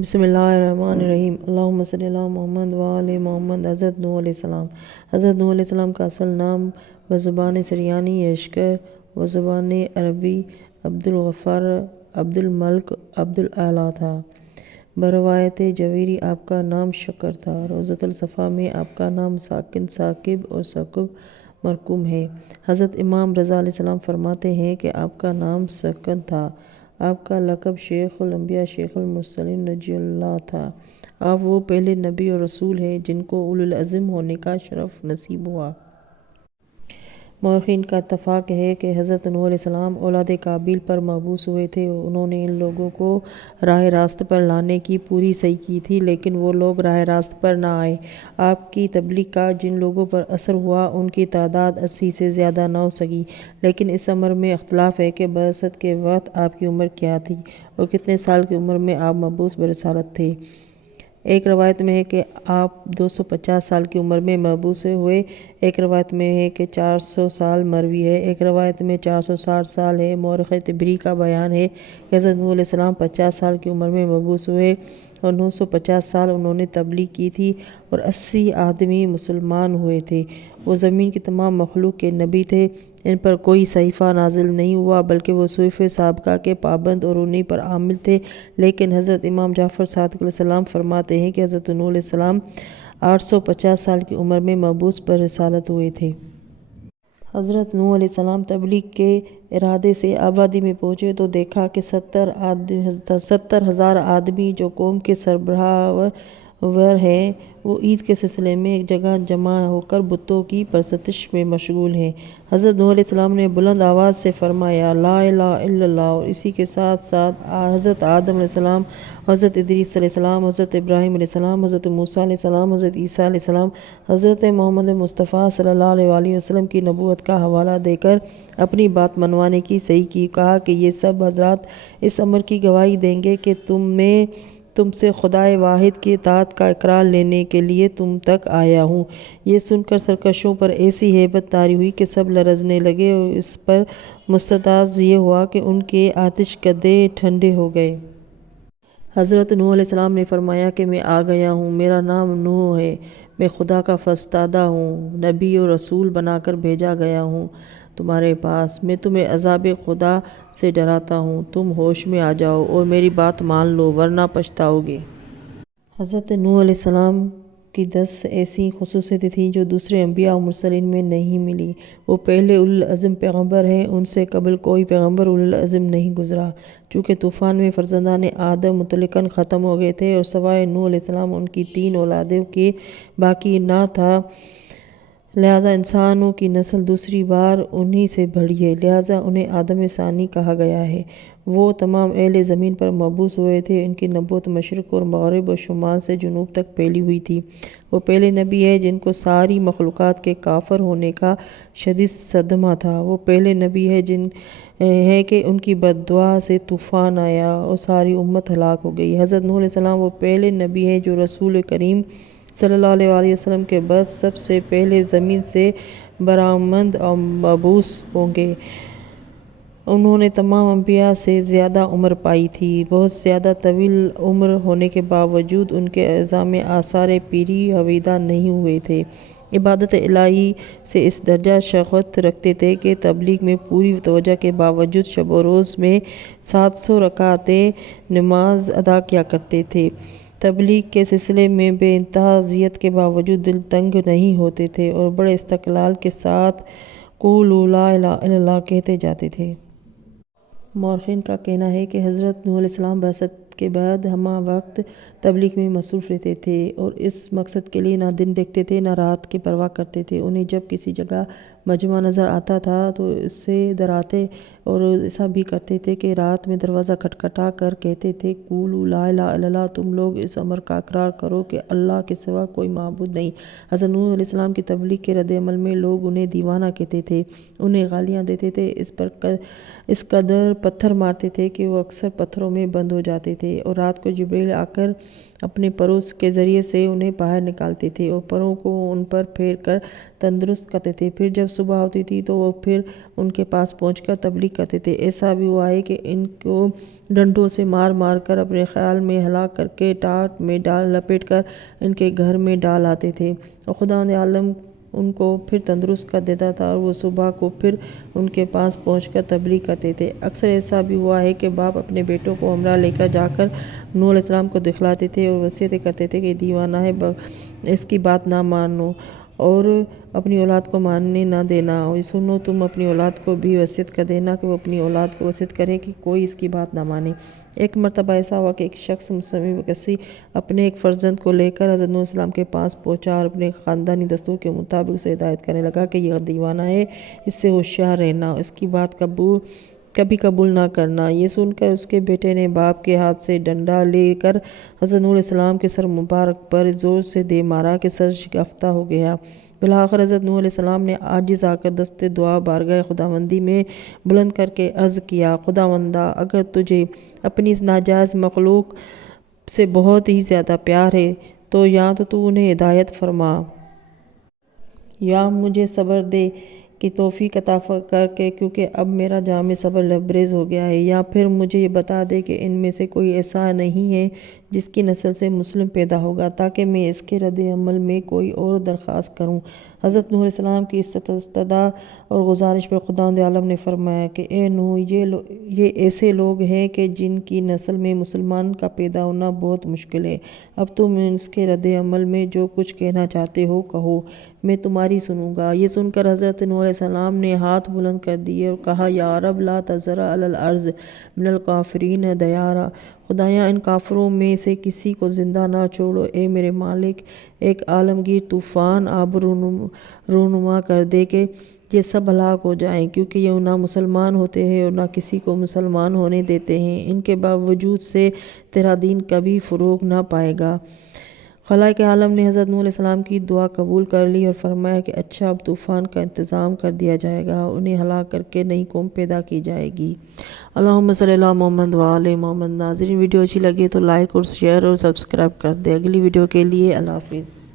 بسم اللہ الرحمن الرحیم۔ اللہم صلی علی محمد وآل محمد۔ حضرت نوح علیہ السلام۔ حضرت نوح علیہ السلام کا اصل نام بزبان سریانی یشکر و زبان عربی عبدالغفار عبد الملک عبد الاعلیٰ تھا۔ بروایت جویری آپ کا نام شکر تھا۔ روضۃ الصفا میں آپ کا نام ساکن ثاقب اور ثقب مرقوم ہے۔ حضرت امام رضا علیہ السلام فرماتے ہیں کہ آپ کا نام سکن تھا۔ آپ کا لقب شیخ الانبیاء شیخ المرسلین نجی اللہ تھا۔ آپ وہ پہلے نبی اور رسول ہیں جن کو اولو العزم ہونے کا شرف نصیب ہوا۔ مورخین کا اتفاق ہے کہ حضرت نوح علیہ السلام اولاد قابیل پر مبعوث ہوئے تھے۔ انہوں نے ان لوگوں کو راہ راست پر لانے کی پوری سعی کی تھی لیکن وہ لوگ راہ راست پر نہ آئے۔ آپ کی تبلیغ کا جن لوگوں پر اثر ہوا ان کی تعداد 80 سے زیادہ نہ ہو سکی، لیکن اس امر میں اختلاف ہے کہ بعثت کے وقت آپ کی عمر کیا تھی اور کتنے سال کی عمر میں آپ مبعوث برسالت تھے۔ ایک روایت میں ہے کہ آپ 250 سال کی عمر میں مبعوث ہوئے، ایک روایت میں ہے کہ 400 سال مروی ہے، ایک روایت میں 460 سال ہے۔ مورخ طبری کا بیان ہے کہ حضرت نوح علیہ السلام 50 سال کی عمر میں مبعوث ہوئے اور 950 سال انہوں نے تبلیغ کی تھی اور 80 آدمی مسلمان ہوئے تھے۔ وہ زمین کی تمام مخلوق کے نبی تھے۔ ان پر کوئی صحیفہ نازل نہیں ہوا بلکہ وہ صحف سابقہ کے پابند اور انہی پر عامل تھے، لیکن حضرت امام جعفر صادق علیہ السلام فرماتے ہیں کہ حضرت نوح علیہ السلام 850 سال کی عمر میں مبعوث برسالت ہوئے تھے۔ حضرت نوح علیہ السلام تبلیغ کے ارادے سے آبادی میں پہنچے تو دیکھا کہ 70,000 آدمی جو قوم کے سربراہ ہیں وہ عید کے سلسلے میں ایک جگہ جمع ہو کر بتوں کی پرستش میں مشغول ہیں۔ حضرت نوح علیہ السلام نے بلند آواز سے فرمایا لا الہ الا اللہ، اور اسی کے ساتھ ساتھ حضرت آدم علیہ السلام، حضرت ادریس علیہ السلام، حضرت ابراہیم علیہ السلام، حضرت موسیٰ علیہ السلام، حضرت عیسیٰ علیہ السلام، حضرت محمد مصطفیٰ صلی اللہ علیہ وآلہ وسلم کی نبوت کا حوالہ دے کر اپنی بات منوانے کی صحیح کی۔ کہا کہ یہ سب حضرات اس امر کی گواہی دیں گے کہ تم سے خدائے واحد کی اطاعت کا اقرار لینے کے لیے تم تک آیا ہوں۔ یہ سن کر سرکشوں پر ایسی ہیبت طاری ہوئی کہ سب لرزنے لگے اور اس پر مستعصم یہ ہوا کہ ان کے آتش کدے ٹھنڈے ہو گئے۔ حضرت نوح علیہ السلام نے فرمایا کہ میں آ گیا ہوں، میرا نام نوح ہے، میں خدا کا فرستادہ ہوں، نبی اور رسول بنا کر بھیجا گیا ہوں تمہارے پاس۔ میں تمہیں عذاب خدا سے ڈراتا ہوں، تم ہوش میں آ جاؤ اور میری بات مان لو ورنہ پچھتاؤ گے۔ حضرت نوح علیہ السلام کی 10 ایسی خصوصیتیں تھیں جو دوسرے انبیاء اور مرسلین میں نہیں ملی۔ وہ پہلے اولو العزم پیغمبر ہیں، ان سے قبل کوئی پیغمبر اولو العزم نہیں گزرا۔ چونکہ طوفان میں فرزندان آدم مطلقاً ختم ہو گئے تھے اور سوائے نوح علیہ السلام ان کی 3 اولادوں کے باقی نہ تھا، لہٰذا انسانوں کی نسل دوسری بار انہی سے بڑھی ہے، لہٰذا انہیں آدم ثانی کہا گیا ہے۔ وہ تمام اہل زمین پر مبعوث ہوئے تھے۔ ان کی نبوت مشرق اور مغرب اور شمال سے جنوب تک پھیلی ہوئی تھی۔ وہ پہلے نبی ہیں جن کو ساری مخلوقات کے کافر ہونے کا شدید صدمہ تھا۔ وہ پہلے نبی ہیں کہ ان کی بد دعا سے طوفان آیا اور ساری امت ہلاک ہو گئی۔ حضرت نوح علیہ السلام وہ پہلے نبی ہیں جو رسول کریم صلی اللہ علیہ وآلہ وسلم کے بعد سب سے پہلے زمین سے برآمد اور مبعوث ہوں گے۔ انہوں نے تمام انبیاء سے زیادہ عمر پائی تھی۔ بہت زیادہ طویل عمر ہونے کے باوجود ان کے اعضاء میں آثار پیری آویزاں نہیں ہوئے تھے۔ عبادت الہی سے اس درجہ شغف رکھتے تھے کہ تبلیغ میں پوری توجہ کے باوجود شب و روز میں 700 رکعتیں نماز ادا کیا کرتے تھے۔ تبلیغ کے سلسلے میں بے انتہا اذیت کے باوجود دل تنگ نہیں ہوتے تھے اور بڑے استقلال کے ساتھ قولوا لا الہ الا اللہ کہتے جاتے تھے۔ مورخین کا کہنا ہے کہ حضرت نوح علیہ السلام بعثت کے بعد ہمہ وقت تبلیغ میں مصروف رہتے تھے اور اس مقصد کے لیے نہ دن دیکھتے تھے نہ رات کی پرواہ کرتے تھے۔ انہیں جب کسی جگہ مجمع نظر آتا تھا تو اس سے ڈراتے اور ایسا بھی کرتے تھے کہ رات میں دروازہ کھٹکھٹا کر کہتے تھے قولوا لا الہ الا اللہ، تم لوگ اس امر کا اقرار کرو کہ اللہ کے سوا کوئی معبود نہیں۔ حضرت نوح علیہ السلام کی تبلیغ کے رد عمل میں لوگ انہیں دیوانہ کہتے تھے، انہیں گالیاں دیتے تھے، اس قدر پتھر مارتے تھے کہ وہ اکثر پتھروں میں بند ہو جاتے تھے، اور رات کو جبریل آ کر اپنے پروں کے ذریعے سے انہیں باہر نکالتے تھے اور پروں کو ان پر پھیر کر تندرست کرتے تھے۔ پھر جب صبح ہوتی تھی تو وہ پھر ان کے پاس پہنچ کر تبلیغ کرتے تھے۔ ایسا بھی ہوا ہے کہ ان کو ڈنڈوں سے مار مار کر اپنے خیال میں ہلاک کر کے ٹاٹ میں لپیٹ کر ان کے گھر میں ڈال آتے تھے، اور خداوند عالم ان کو پھر تندرست کر دیتا تھا اور وہ صبح کو پھر ان کے پاس پہنچ کر تبلیغ کرتے تھے۔ اکثر ایسا بھی ہوا ہے کہ باپ اپنے بیٹوں کو ہمراہ لے کر جا کر نوح علیہ السلام کو دکھلاتے تھے اور وصیتیں کرتے تھے کہ دیوانہ ہے، اس کی بات نہ مانو اور اپنی اولاد کو ماننے نہ دینا، اور سنو تم اپنی اولاد کو بھی وصیت کر دینا کہ وہ اپنی اولاد کو وصیت کرے کہ کوئی اس کی بات نہ مانے۔ ایک مرتبہ ایسا ہوا کہ ایک شخص مسلم کسی اپنے ایک فرزند کو لے کر حضرت نوح علیہ السلام کے پاس پہنچا اور اپنے خاندانی دستور کے مطابق اسے ہدایت کرنے لگا کہ یہ دیوانہ ہے، اس سے ہوشیار رہنا، اس کی بات کبھی قبول نہ کرنا۔ یہ سن کر اس کے بیٹے نے باپ کے ہاتھ سے ڈنڈا لے کر حضرت نوح علیہ السلام کے سر مبارک پر زور سے دے مارا کہ سر شکفتہ ہو گیا۔ بالآخر حضرت نوح علیہ السلام نے عاجز آ کر دست دعا بارگاہ خداوندی میں بلند کر کے عرض کیا، خداوندا، اگر تجھے اپنی اس ناجائز مخلوق سے بہت ہی زیادہ پیار ہے تو یا تو انہیں ہدایت فرما یا مجھے صبر دے کی توفیق عطا کر کے، کیونکہ اب میرا جام صبر لبریز ہو گیا ہے، یا پھر مجھے یہ بتا دے کہ ان میں سے کوئی ایسا نہیں ہے جس کی نسل سے مسلم پیدا ہوگا تاکہ میں اس کے رد عمل میں کوئی اور درخواست کروں۔ حضرت نوح علیہ السلام کی استدعا اور گزارش پر خداوند عالم نے فرمایا کہ اے نوح، یہ ایسے لوگ ہیں کہ جن کی نسل میں مسلمان کا پیدا ہونا بہت مشکل ہے۔ اب تم اس کے رد عمل میں جو کچھ کہنا چاہتے ہو کہو، میں تمہاری سنوں گا۔ یہ سن کر حضرت نوح علیہ السلام نے ہاتھ بلند کر دیے اور کہا، یا رب لا تذر علی الارض من الکافرین دیارا، خدایا ان کافروں میں سے کسی کو زندہ نہ چھوڑو۔ اے میرے مالک، ایک عالمگیر طوفان آب رونما کر دے کہ یہ سب ہلاک ہو جائیں، کیونکہ یہ نہ مسلمان ہوتے ہیں اور نہ کسی کو مسلمان ہونے دیتے ہیں، ان کے باوجود سے تیرا دین کبھی فروغ نہ پائے گا۔ خالق عالم نے حضرت نوح علیہ السلام کی دعا قبول کر لی اور فرمایا کہ اچھا، اب طوفان کا انتظام کر دیا جائے گا، انہیں ہلاک کر کے نئی قوم پیدا کی جائے گی۔ اللہم صلی علی محمد وآل محمد۔ ناظرین، ویڈیو اچھی لگے تو لائک اور شیئر اور سبسکرائب کر دیں۔ اگلی ویڈیو کے لیے اللہ حافظ۔